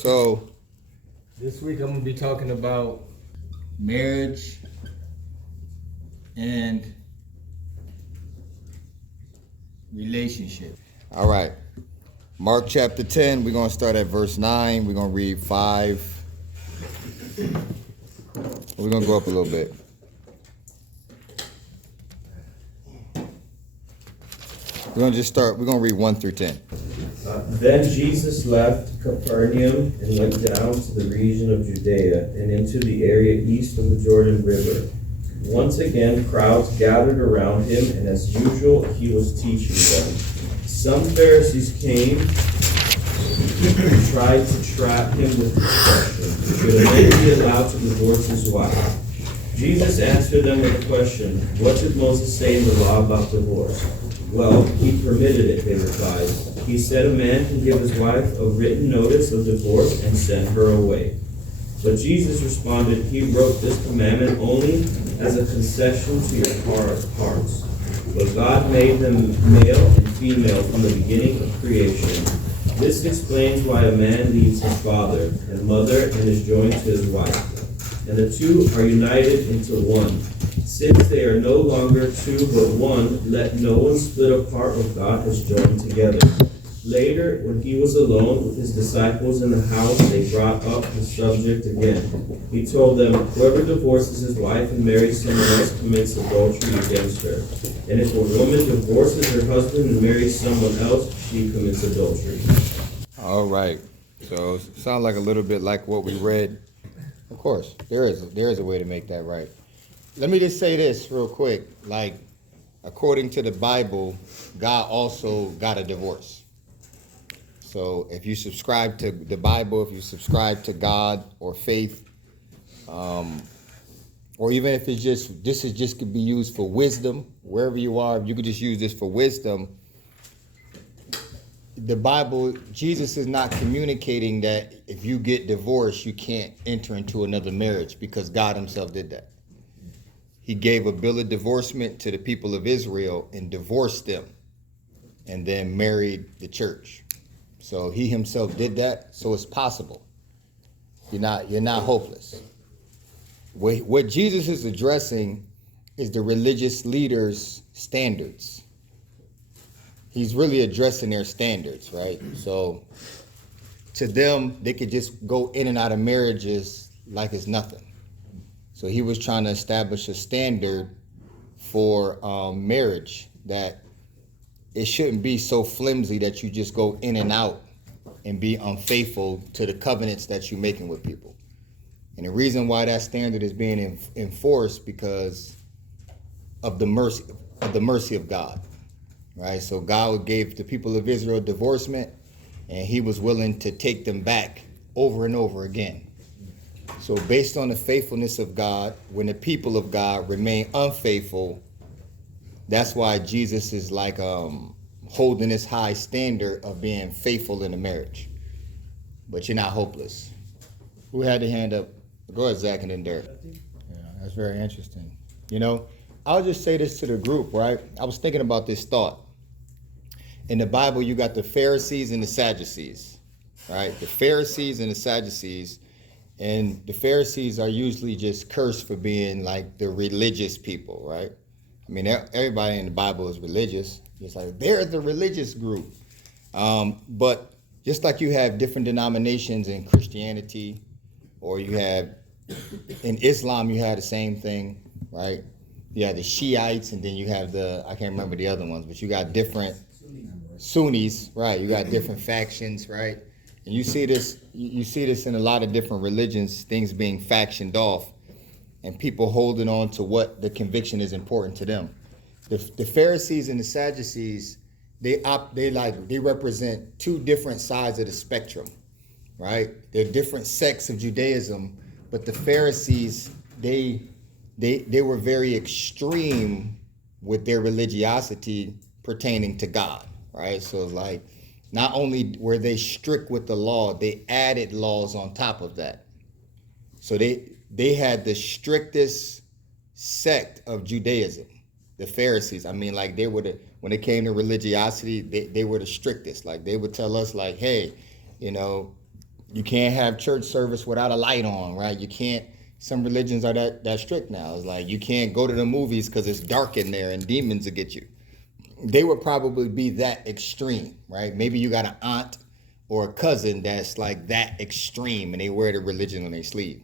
So this week I'm going to be talking about marriage and relationship. All right. Mark chapter 10, we're going to start at verse 9. We're going to read 5. We're going to go up a little bit. We're going to read 1 through 10. Then Jesus left Capernaum and went down to the region of Judea and into the area east of the Jordan River. Once again, crowds gathered around him, and as usual, he was teaching them. Some Pharisees came and tried to trap him with the question, should a man be allowed to divorce his wife? Jesus answered them with a question, what did Moses say in the law about divorce? Well, he permitted it, they replied. He said a man can give his wife a written notice of divorce and send her away. But Jesus responded, he wrote this commandment only as a concession to your hearts. But God made them male and female from the beginning of creation. This explains why a man leaves his father and mother and is joined to his wife. And the two are united into one. Since they are no longer two but one, let no one split apart what God has joined together. Later, when he was alone with his disciples in the house, they brought up the subject again. He told them, whoever divorces his wife and marries someone else commits adultery against her. And if a woman divorces her husband and marries someone else, she commits adultery. All right. So it sounds like a little bit like what we read. Of course, there is a way to make that right. Let me just say this real quick. Like, according to the Bible, God also got a divorce. So if you subscribe to the Bible, if you subscribe to God or faith, or even if it's just, this is just could be used for wisdom, wherever you are, you could just use this for wisdom. The Bible, Jesus is not communicating that if you get divorced, you can't enter into another marriage, because God himself did that. He gave a bill of divorcement to the people of Israel and divorced them and then married the church. So he himself did that, so it's possible. You're not hopeless. What Jesus is addressing is the religious leaders' standards. He's really addressing their standards, right? So to them, they could just go in and out of marriages like it's nothing. So he was trying to establish a standard for marriage, that it shouldn't be so flimsy that you just go in and out and be unfaithful to the covenants that you're making with people. And the reason why that standard is being enforced because of the mercy of God, right? So God gave the people of Israel divorcement, and he was willing to take them back over and over again. So based on the faithfulness of God, when the people of God remain unfaithful, that's why Jesus is like holding this high standard of being faithful in a marriage. But you're not hopeless. Who had their hand up? Go ahead, Zach, and then Derek. Yeah, that's very interesting. I'll just say this to the group, right? I was thinking about this thought. In the Bible, you got the Pharisees and the Sadducees, right? The Pharisees and the Sadducees. And the Pharisees are usually just cursed for being like the religious people, right? I mean, everybody in the Bible is religious. It's like they're the religious group. But just like you have different denominations in Christianity, or you have in Islam, you have the same thing, right? You have the Shiites, and then you have I can't remember the other ones, but you got different Sunnis, right? You got different factions, right? And you see this in a lot of different religions, things being factioned off and people holding on to what the conviction is important to them. The Pharisees and the Sadducees, they represent two different sides of the spectrum, right? They're different sects of Judaism, but the Pharisees, they were very extreme with their religiosity pertaining to God, right? So like, not only were they strict with the law, they added laws on top of that. So they had the strictest sect of Judaism, the Pharisees. I mean, like when it came to religiosity, they were the strictest. Like they would tell us like, hey, You can't have church service without a light on, right? You can't. Some religions are that strict now. It's like you can't go to the movies because it's dark in there and demons will get you. They would probably be that extreme, right? Maybe you got an aunt or a cousin that's like that extreme and they wear the religion on their sleeve.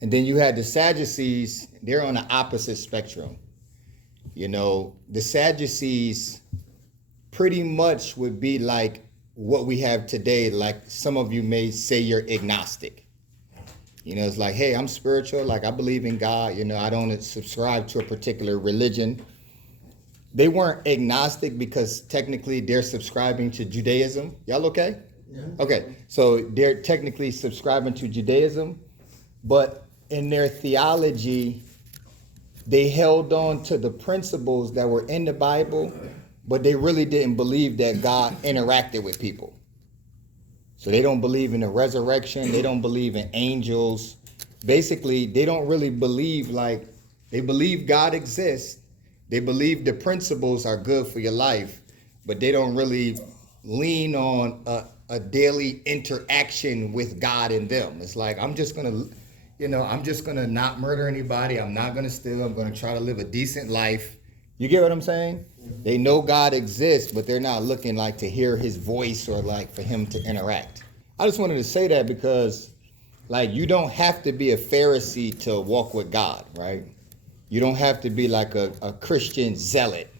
And then you had the Sadducees, they're on the opposite spectrum. You know, the Sadducees pretty much would be like what we have today. Like some of you may say you're agnostic. You know, it's like, hey, I'm spiritual, like I believe in God, you know, I don't subscribe to a particular religion. They weren't agnostic because technically they're subscribing to Judaism. Y'all okay? Yeah. Okay, so they're technically subscribing to Judaism, but in their theology, they held on to the principles that were in the Bible, but they really didn't believe that God interacted with people. So they don't believe in the resurrection. They don't believe in angels. Basically, they don't really believe, like, they believe God exists. They believe the principles are good for your life, but they don't really lean on a daily interaction with God in them. It's like, I'm just going to, you know, I'm just going to not murder anybody. I'm not going to steal. I'm going to try to live a decent life. You get what I'm saying? They know God exists, but they're not looking like to hear his voice or like for him to interact. I just wanted to say that because like you don't have to be a Pharisee to walk with God, right? You don't have to be like a Christian zealot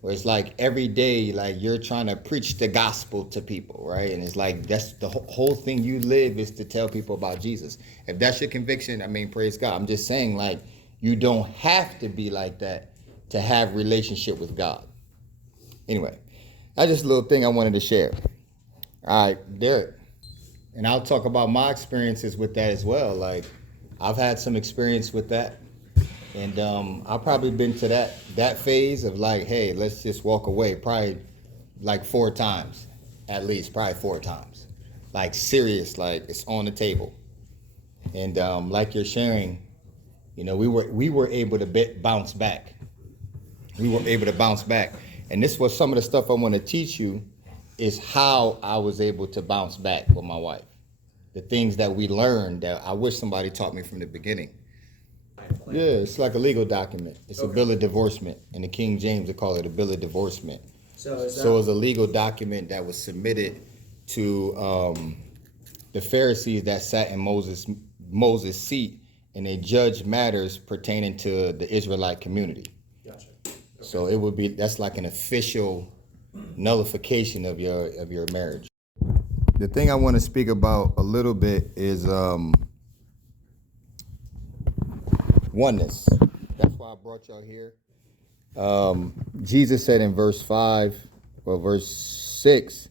where it's like every day, like you're trying to preach the gospel to people, right? And it's like, that's the whole thing you live is to tell people about Jesus. If that's your conviction, I mean, praise God. I'm just saying like, you don't have to be like that to have relationship with God. Anyway, that's just a little thing I wanted to share. All right, Derek. And I'll talk about my experiences with that as well. Like, I've had some experience with that. And I've probably been to that phase of like, hey, let's just walk away. Probably like 4 times, at least, probably 4 times. Like serious, like it's on the table. And like you're sharing, you know, we were able to bounce back. We were able to bounce back. And this was some of the stuff I want to teach you is how I was able to bounce back with my wife. The things that we learned that I wish somebody taught me from the beginning. Yeah, it's like a legal document. It's a bill of divorcement. In the King James, they call it a bill of divorcement. So it's a legal document that was submitted to the Pharisees that sat in Moses' seat, and they judged matters pertaining to the Israelite community. Gotcha. Okay. So it would be, that's like an official nullification of your marriage. The thing I want to speak about a little bit is oneness. That's why I brought y'all here. Jesus said in verse 6,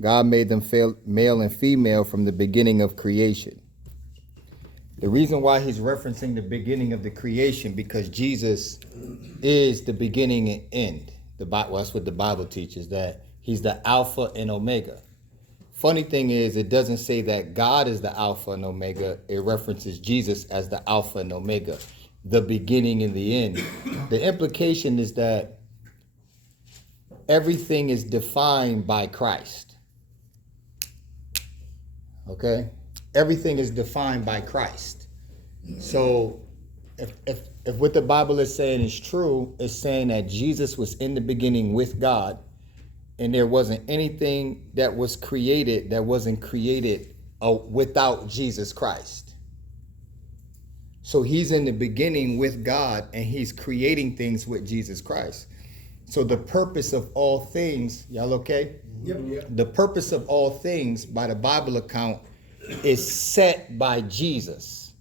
God made them male and female from the beginning of creation. The reason why he's referencing the beginning of the creation, because Jesus is the beginning and end. That's what the Bible teaches, that he's the Alpha and Omega. Funny thing is, it doesn't say that God is the Alpha and Omega. It references Jesus as the Alpha and Omega, the beginning and the end. The implication is that everything is defined by Christ. Okay? Everything is defined by Christ. So if what the Bible is saying is true, it's saying that Jesus was in the beginning with God, and there wasn't anything that was created that wasn't created without Jesus Christ. So he's in the beginning with God, and he's creating things with Jesus Christ. So the purpose of all things, y'all okay? Yep. The purpose of all things by the Bible account is set by Jesus.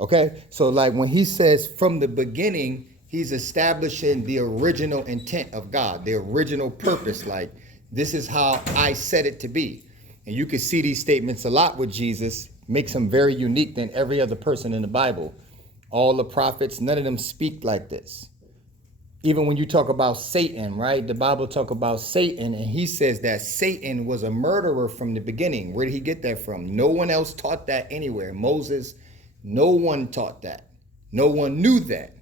Okay? So like when he says from the beginning, he's establishing the original intent of God, the original purpose. Like, this is how I set it to be. And you can see these statements a lot with Jesus, makes him very unique than every other person in the Bible. All the prophets, none of them speak like this. Even when you talk about Satan, right? The Bible talk about Satan, and he says that Satan was a murderer from the beginning. Where did he get that from? No one else taught that anywhere. Moses, no one taught that. No one knew that.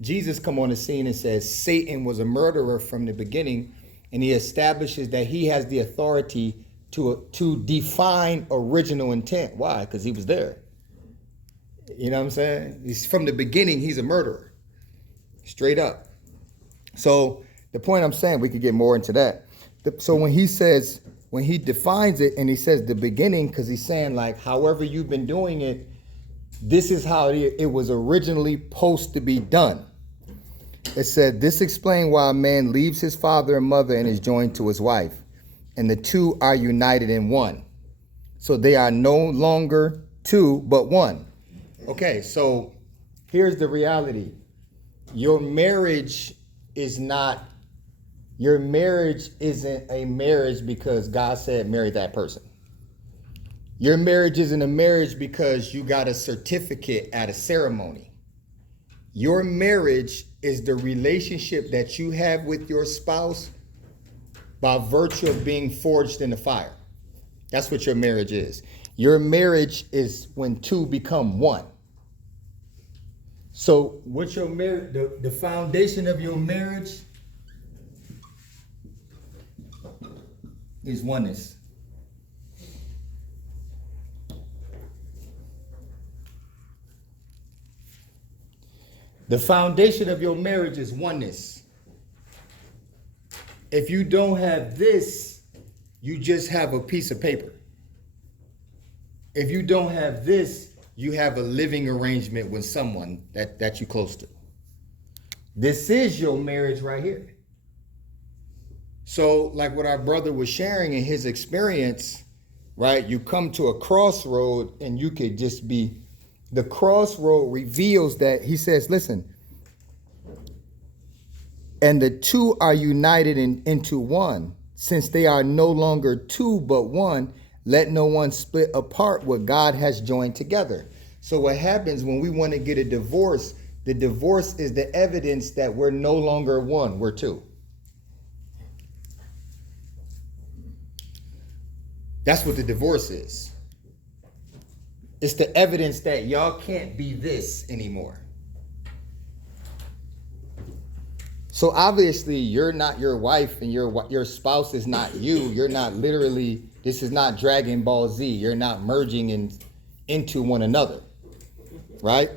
Jesus come on the scene and says Satan was a murderer from the beginning, and he establishes that he has the authority to define original intent. Why? Because he was there. You know what I'm saying? He's, from the beginning, he's a murderer. Straight up. So the point I'm saying, we could get more into that. So when he says, when he defines it and he says the beginning, because he's saying like, however you've been doing it, this is how it was originally supposed to be done. It said, this explains why a man leaves his father and mother and is joined to his wife, and the two are united in one. So they are no longer two, but one. Okay, so here's the reality. Your marriage isn't a marriage because God said marry that person. Your marriage isn't a marriage because you got a certificate at a ceremony. Your marriage is the relationship that you have with your spouse by virtue of being forged in the fire. That's what your marriage is. Your marriage is when two become one. So what's your marriage? The foundation of your marriage is oneness. The foundation of your marriage is oneness. If you don't have this, you just have a piece of paper. If you don't have this, you have a living arrangement with someone that you're close to. This is your marriage right here. So like what our brother was sharing in his experience, right? You come to a crossroad and you could just be, the crossroad reveals that he says, listen, and the two are united into one. Since they are no longer two, but one, let no one split apart what God has joined together. So what happens when we want to get a divorce, the divorce is the evidence that we're no longer one, we're two. That's what the divorce is. It's the evidence that y'all can't be this anymore. So obviously you're not your wife and your spouse is not you. You're not literally, this is not Dragon Ball Z. You're not merging into one another, right?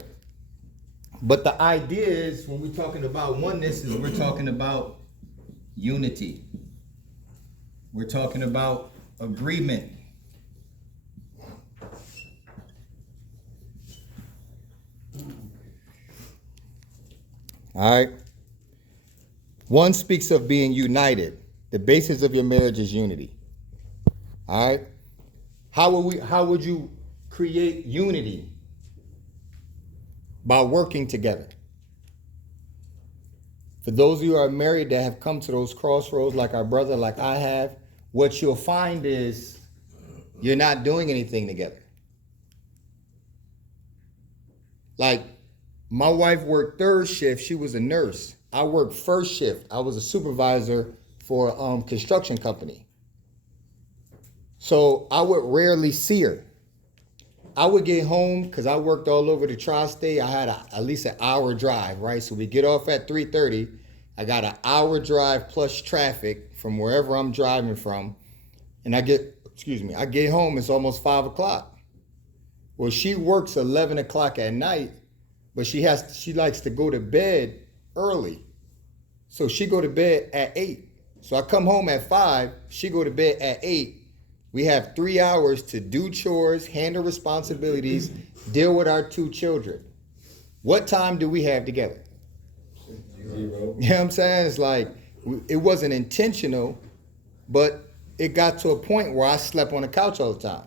But the idea is when we're talking about oneness is we're talking about unity. We're talking about agreement. All right. One speaks of being united. The basis of your marriage is unity. All right. How would you create unity? By working together. For those of you who are married that have come to those crossroads like our brother, like I have, what you'll find is you're not doing anything together. Like my wife worked third shift. She was a nurse. I worked first shift. I was a supervisor for a construction company. So I would rarely see her. I would get home because I worked all over the tri-state. I had at least an hour drive, right? So we get off at 3:30. I got an hour drive plus traffic from wherever I'm driving from. And I get home, it's almost 5 o'clock. Well, she works 11 o'clock at night, but she likes to go to bed early. So she go to bed at 8. So I come home at 5, she go to bed at 8. We have 3 hours to do chores, handle responsibilities, deal with our 2 children. What time do we have together? 0. You know what I'm saying? It's like, it wasn't intentional, but it got to a point where I slept on the couch all the time.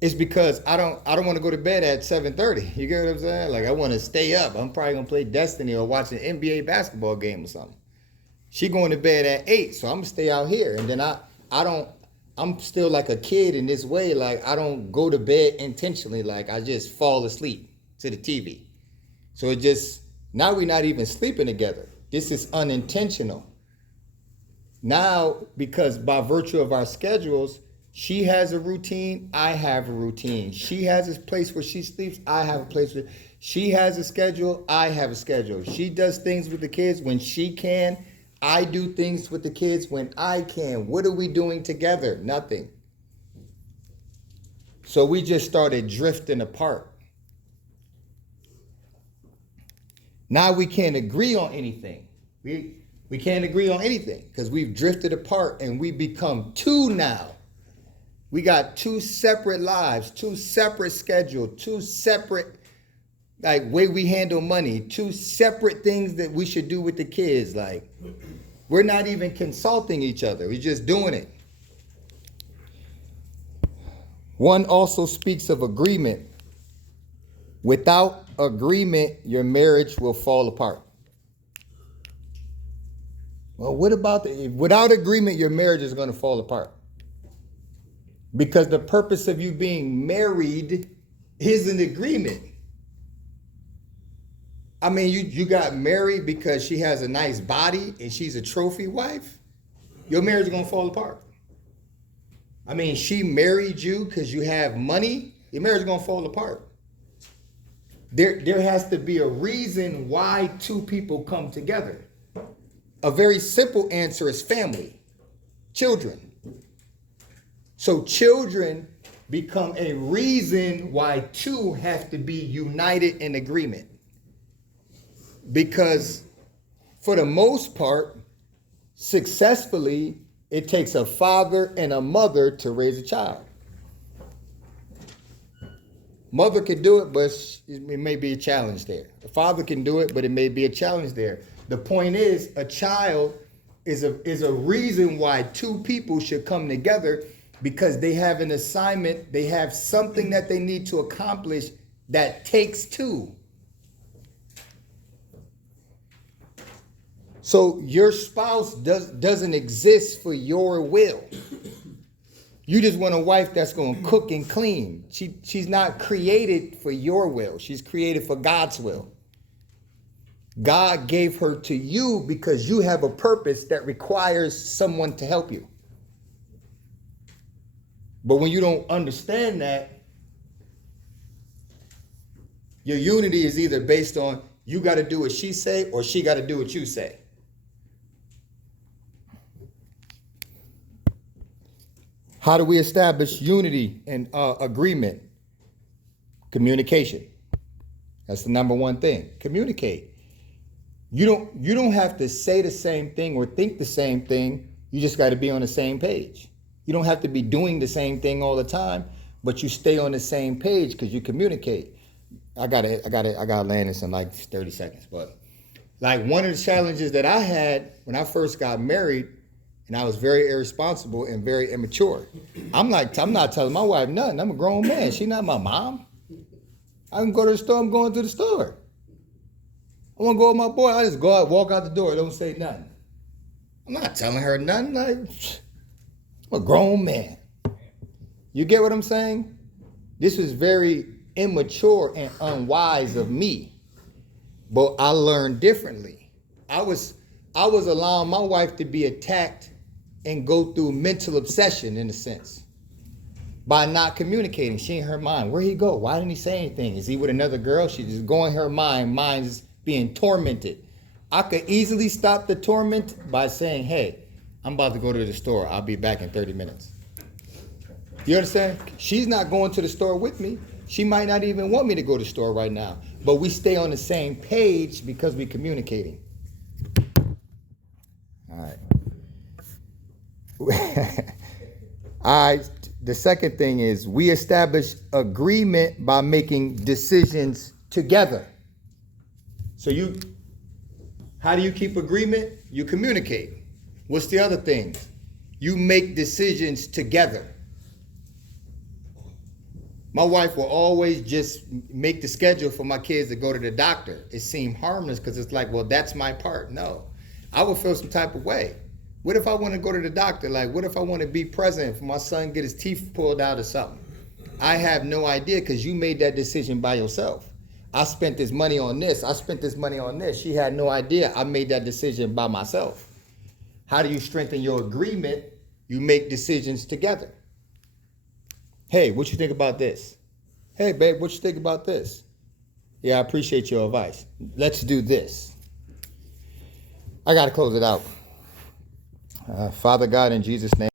It's because I don't want to go to bed at 7:30. You get what I'm saying? Like I want to stay up. I'm probably gonna play Destiny or watch an NBA basketball game or something. She going to bed at 8, so I'm gonna stay out here. And then I'm still like a kid in this way. Like I don't go to bed intentionally. Like I just fall asleep to the TV. So it just, now we're not even sleeping together. This is unintentional. Now, because by virtue of our schedules, she has a routine, I have a routine. She has a place where she sleeps, I have a place where she has a schedule, I have a schedule. She does things with the kids when she can, I do things with the kids when I can. What are we doing together? Nothing. So we just started drifting apart. Now we can't agree on anything. We can't agree on anything because we've drifted apart and we become two now. We got two separate lives, two separate schedules, two separate like way we handle money, two separate things that we should do with the kids. Like we're not even consulting each other. We're just doing it. One also speaks of agreement. Without agreement, your marriage will fall apart. Well, what about without agreement, your marriage is going to fall apart. Because the purpose of you being married is an agreement. I mean, you got married because she has a nice body and she's a trophy wife. Your marriage is going to fall apart. I mean, she married you because you have money. Your marriage is going to fall apart. There has to be a reason why two people come together. A very simple answer is family, children. So children become a reason why two have to be united in agreement. Because for the most part, successfully, it takes a father and a mother to raise a child. Mother can do it, but it may be a challenge there. The father can do it, but it may be a challenge there. The point is, a child is a reason why two people should come together because they have an assignment, they have something that they need to accomplish that takes two. So your spouse doesn't exist for your will. You just want a wife that's going to cook and clean. She's not created for your will. She's created for God's will. God gave her to you because you have a purpose that requires someone to help you. But when you don't understand that, your unity is either based on you got to do what she say or she got to do what you say. How do we establish unity and agreement? Communication. That's the number one thing. Communicate. You don't have to say the same thing or think the same thing. You just got to be on the same page. You don't have to be doing the same thing all the time, but you stay on the same page because you communicate. I gotta land this in like 30 seconds. But like one of the challenges that I had when I first got married, and I was very irresponsible and very immature. I'm not telling my wife nothing. I'm a grown man. She's not my mom. I can go to the store. I'm going to the store. I want to go with my boy. I just go out, walk out the door. Don't say nothing. I'm not telling her nothing. Like, I'm a grown man. You get what I'm saying? This was very immature and unwise of me. But I learned differently. I was allowing my wife to be attacked and go through mental obsession in a sense by not communicating. She in her mind, where'd he go? Why didn't he say anything? Is he with another girl? She's just going her mind's being tormented. I could easily stop the torment by saying, hey, I'm about to go to the store. I'll be back in 30 minutes. You understand? She's not going to the store with me. She might not even want me to go to the store right now. But we stay on the same page because we're communicating. All right. All right. The second thing is we establish agreement by making decisions together. So how do you keep agreement? You communicate. What's the other thing? You make decisions together. My wife will always just make the schedule for my kids to go to the doctor. It seemed harmless because it's like, well, that's my part. No, I would feel some type of way. What if I want to go to the doctor? Like, what if I want to be present for my son get his teeth pulled out or something? I have no idea because you made that decision by yourself. I spent this money on this. I spent this money on this. She had no idea. I made that decision by myself. How do you strengthen your agreement? You make decisions together. Hey, what you think about this? Hey, babe, what you think about this? Yeah, I appreciate your advice. Let's do this. I got to close it out. Father God, in Jesus' name.